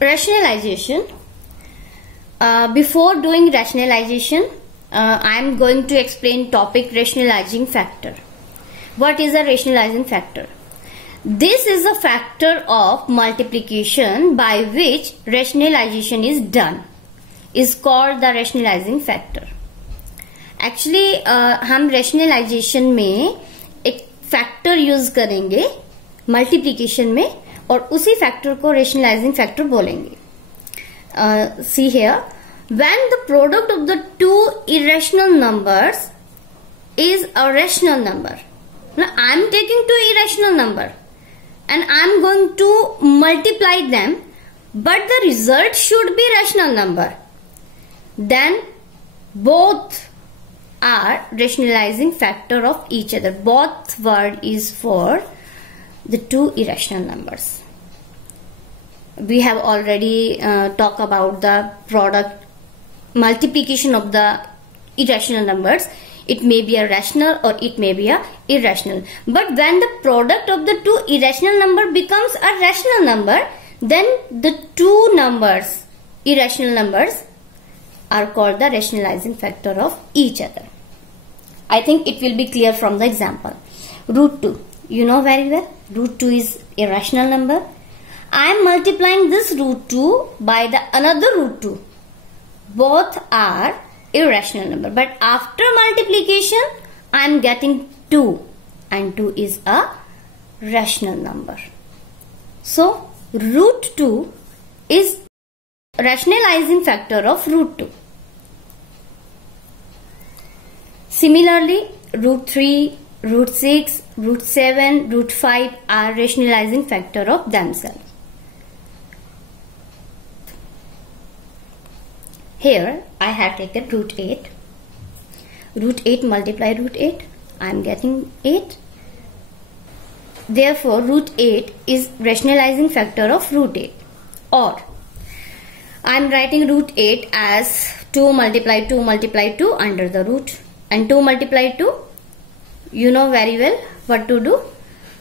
Rationalization. Before doing rationalization, I am going to explain topic rationalizing factor. What is a rationalizing factor? This is a factor of multiplication by which rationalization is done. Is called the rationalizing factor. Actually हम rationalization में एक factor use करेंगे multiplication में और उसी factor को rationalizing factor बोलेंगे. See here, when the product of the two irrational numbers is a rational number. Now I am taking two irrational number and I am going to multiply them, but the result should be rational number. Then both are rationalizing factor of each other. Both word is for the two irrational numbers. We have already talked about the product multiplication of the irrational numbers. It may be a rational or it may be a irrational. But when the product of the two irrational number becomes a rational number, then the two numbers, irrational numbers, are called the rationalizing factor of each other. I think it will be clear from the example. Root 2. You know very well. Root 2 is a rational number. I am multiplying this root 2 by the another root 2. Both are irrational number. But after multiplication, I am getting 2. And 2 is a rational number. So, root 2 is rationalizing factor of root 2. Similarly, root 3, root 6, root 7, root 5 are rationalizing factor of themselves. Here I have taken root 8. Root 8 multiply root 8. I am getting 8. Therefore, root 8 is rationalizing factor of root 8. Or I am writing root 8 as 2 multiply 2 multiply 2 under the root. And 2 multiply 2, you know very well what to do.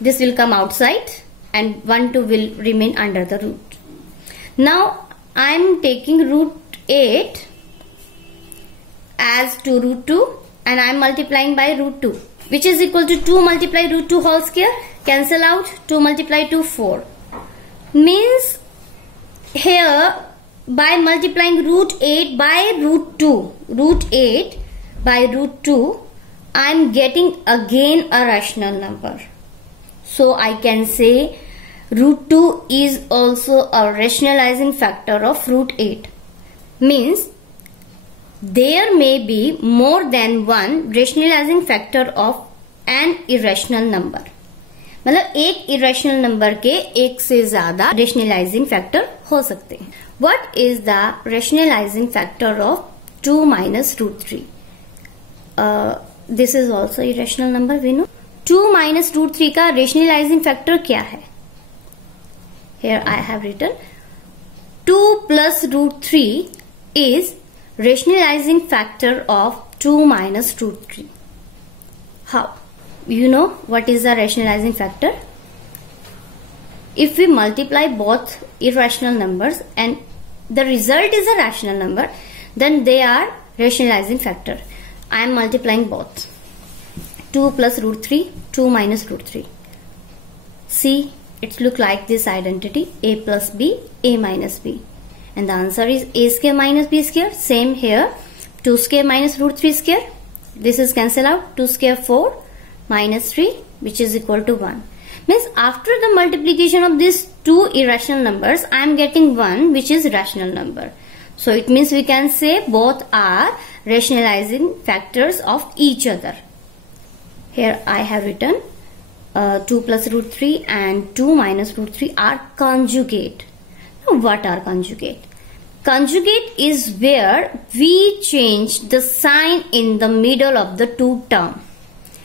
This will come outside and 1 2 will remain under the root. Now I am taking root 8 as 2 root 2 and I am multiplying by root 2, which is equal to 2 multiply root 2 whole square. Cancel out. 2 multiply 2, 4. Means here by multiplying root 8 by root 2, root 8 by root 2, I am getting again a rational number. So I can say root 2 is also a rationalizing factor of root 8. Means there may be more than one rationalizing factor of an irrational number. मतलब एक irrational number के एक से ज़्यादा rationalizing factor हो सकते हैं. What is the rationalizing factor of 2 minus root 3? This is also irrational number, we know. 2 minus root 3 का rationalizing factor क्या है? Here I have written 2 plus root 3 is rationalizing factor of 2 minus root 3. How? You know what is the rationalizing factor? If we multiply both irrational numbers and the result is a rational number, then they are rationalizing factor. I am multiplying both. 2 plus root 3, 2 minus root 3. See, it look like this identity, a plus b, a minus b. And the answer is a square minus b square. Same here, 2 square minus root 3 square. This is cancel out, 2 square 4 minus 3, which is equal to 1. Means after the multiplication of these two irrational numbers, I am getting 1 which is rational number. So it means we can say both are rationalizing factors of each other. Here I have written 2 plus root 3 and 2 minus root 3 are conjugate. Now what are conjugate? Conjugate is where we change the sign in the middle of the two terms.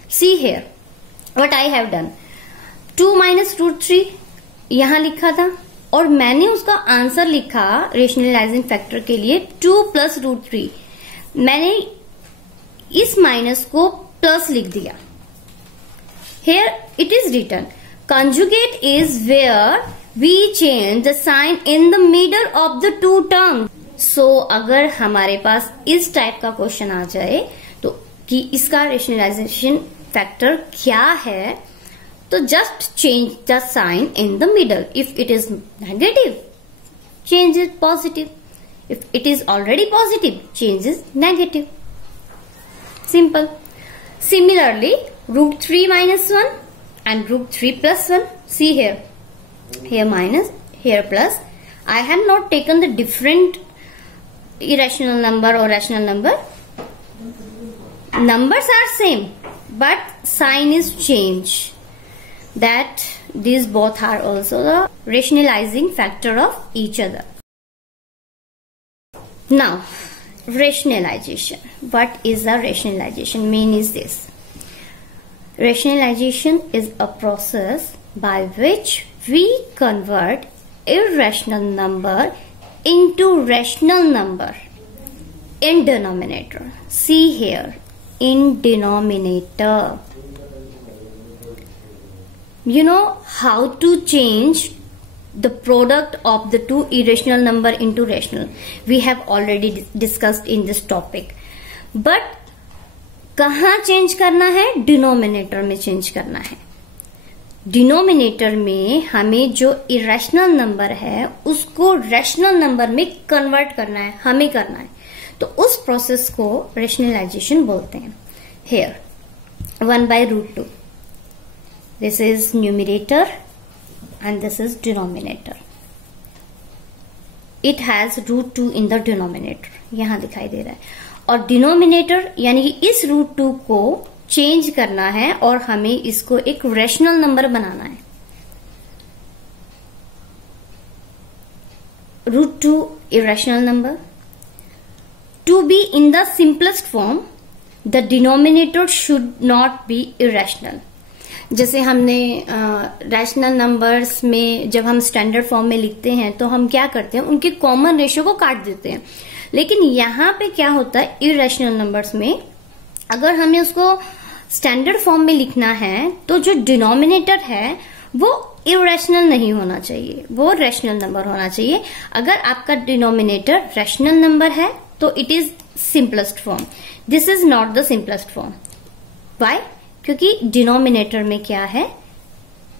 See here what I have done. 2 minus root 3 यहाँ लिखा था और मैंने उसका answer लिखा rationalising factor के लिए 2 plus root 3. मैंने इस माइनस को प्लस लिख दिया. Here it is written conjugate is where we change the sign in the middle of the two terms. So अगर हमारे पास इस टाइप का क्वेश्चन आ जाए तो कि इसका रेशनलाइजेशन फैक्टर क्या है, तो just change the sign in the middle. If it is negative, change it positive. If it is already positive, change is negative. Simple. Similarly, root 3 minus 1 and root 3 plus 1. See here. Here minus, here plus. I have not taken the different irrational number or rational number. Numbers are same, but sign is changed. That these both are also the rationalizing factor of each other. Now, rationalization. What is the rationalization? Mean is this. Rationalization is a process by which we convert irrational number into rational number in denominator. See here, in denominator. You know how to change the product of the two irrational number into rational. We have already discussed in this topic. But कहाँ change करना है? Denominator में change करना है. Denominator में हमें जो irrational number है उसको रैशनल नंबर में कन्वर्ट करना है, हमें करना है. तो उस प्रोसेस को रेशनलाइजेशन बोलते हैं. Here 1/√2. This is numerator and this is denominator. It has √2 in the denominator. यहां दिखाई दे रहा है. और डिनोमिनेटर यानी कि इस √2 को चेंज करना है और हमें इसको एक रैशनल नंबर बनाना है. √2 irrational number. To be in the simplest form, the denominator should not be irrational. जैसे हमने रैशनल नंबर्स में जब हम स्टैंडर्ड फॉर्म में लिखते हैं तो हम क्या करते हैं, उनके कॉमन रेशियो को काट देते हैं. लेकिन यहाँ पे क्या होता है, इरेशनल नंबर्स में अगर हमें उसको स्टैंडर्ड फॉर्म में लिखना है तो जो डिनोमिनेटर है वो इरेशनल नहीं होना चाहिए, वो रैशनल नंबर होना चाहिए. अगर आपका डिनोमिनेटर रैशनल नंबर है तो it is simplest form. This is not the simplest form. Why? क्योंकि डिनोमिनेटर में क्या है,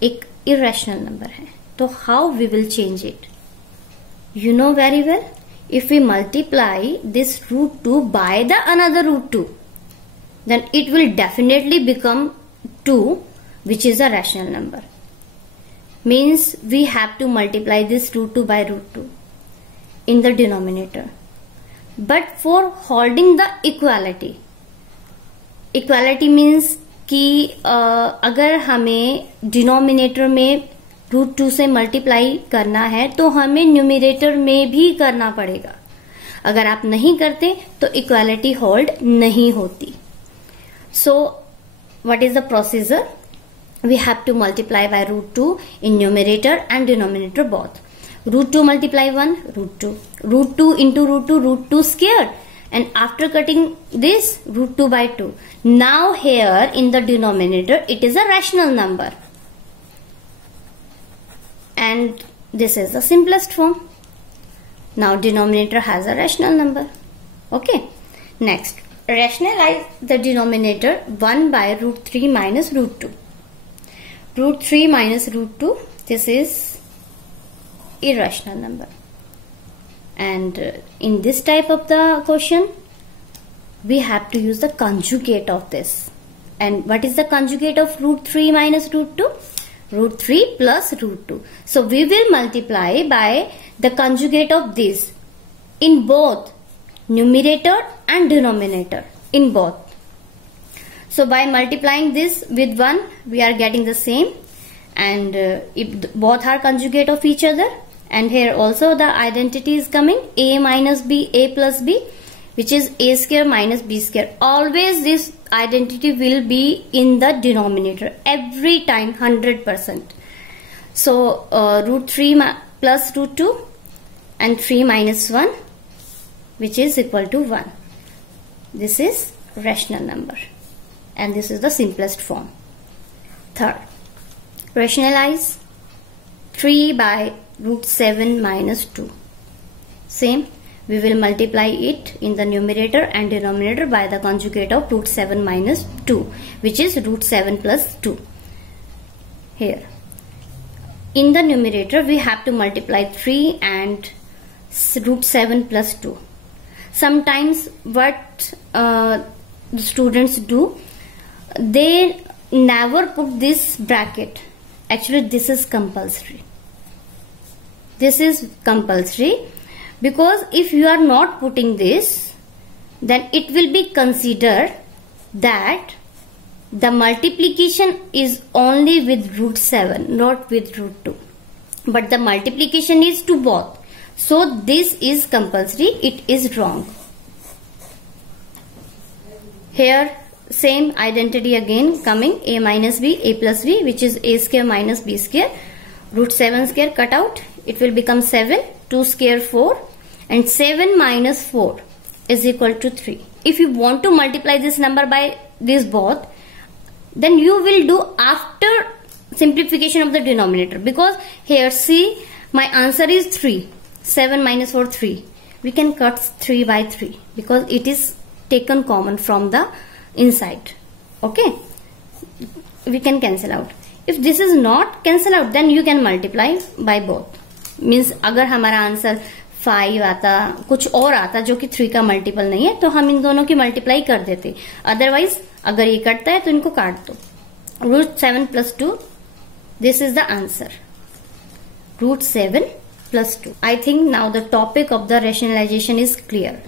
एक इरेशनल नंबर है. तो how we will change it? You know very well. If we multiply this √2 by the another √2, then it will definitely become 2, which is a rational number. Means we have to multiply this √2 by √2 in the denominator. But for holding the equality, equality means कि अगर हमें denominator में √2 से multiply करना है तो हमें numerator में भी करना पड़ेगा. अगर आप नहीं करते तो इक्वालिटी होल्ड नहीं होती. So what is the procedure? We have to multiply by √2 in numerator and denominator both. √2 multiply 1, √2. √2 into √2 square. And after cutting this, √2 by 2. Now here in the denominator, it is a rational number. And this is the simplest form. Now denominator has a rational number. Okay. Next, rationalize the denominator 1 by √3 minus √2. √3 minus √2, this is irrational number. And in this type of the question, we have to use the conjugate of this. And what is the conjugate of √3 minus √2? √3 plus √2. So we will multiply by the conjugate of this in both numerator and denominator, in both. So by multiplying this with 1, we are getting the same. And if both are conjugate of each other, and here also the identity is coming, a minus b, a plus b, which is a square minus b square. Always this identity will be in the denominator every time, 100%. So √3 plus √2 and 3 minus 1, which is equal to 1. This is rational number, and this is the simplest form. Third, rationalize 3 by root 7 minus 2. Same, we will multiply it in the numerator and denominator by the conjugate of root 7 minus 2, which is root 7 plus 2. Here, in the numerator, we have to multiply 3 and root 7 plus 2. Sometimes what the students do, they never put this bracket. Actually, this is compulsory. This is compulsory, because if you are not putting this, then it will be considered that the multiplication is only with root 7, not with root 2. But the multiplication is to both. So this is compulsory, it is wrong. Here, same identity again coming, a minus b, a plus b, which is a square minus b square. Root 7 square cut out, it will become 7, 2 square 4, and 7 minus 4 is equal to 3. If you want to multiply this number by these both, then you will do after simplification of the denominator, because here see, my answer is 3. 7 minus 4, 3. We can cut 3 by 3 because it is taken common from the inside. Okay, we can cancel out. If this is not cancel out, then you can multiply by both. Means अगर हमारा answer 5 आता, कुछ और आता जो कि 3 का multiple नहीं है, तो हम इन दोनों की मल्टीप्लाई कर देते. अदरवाइज अगर ये कटता है तो इनको काट दो. Root 7 plus 2, this is the answer. Root 7 plus 2. I think now the topic of the rationalization is clear.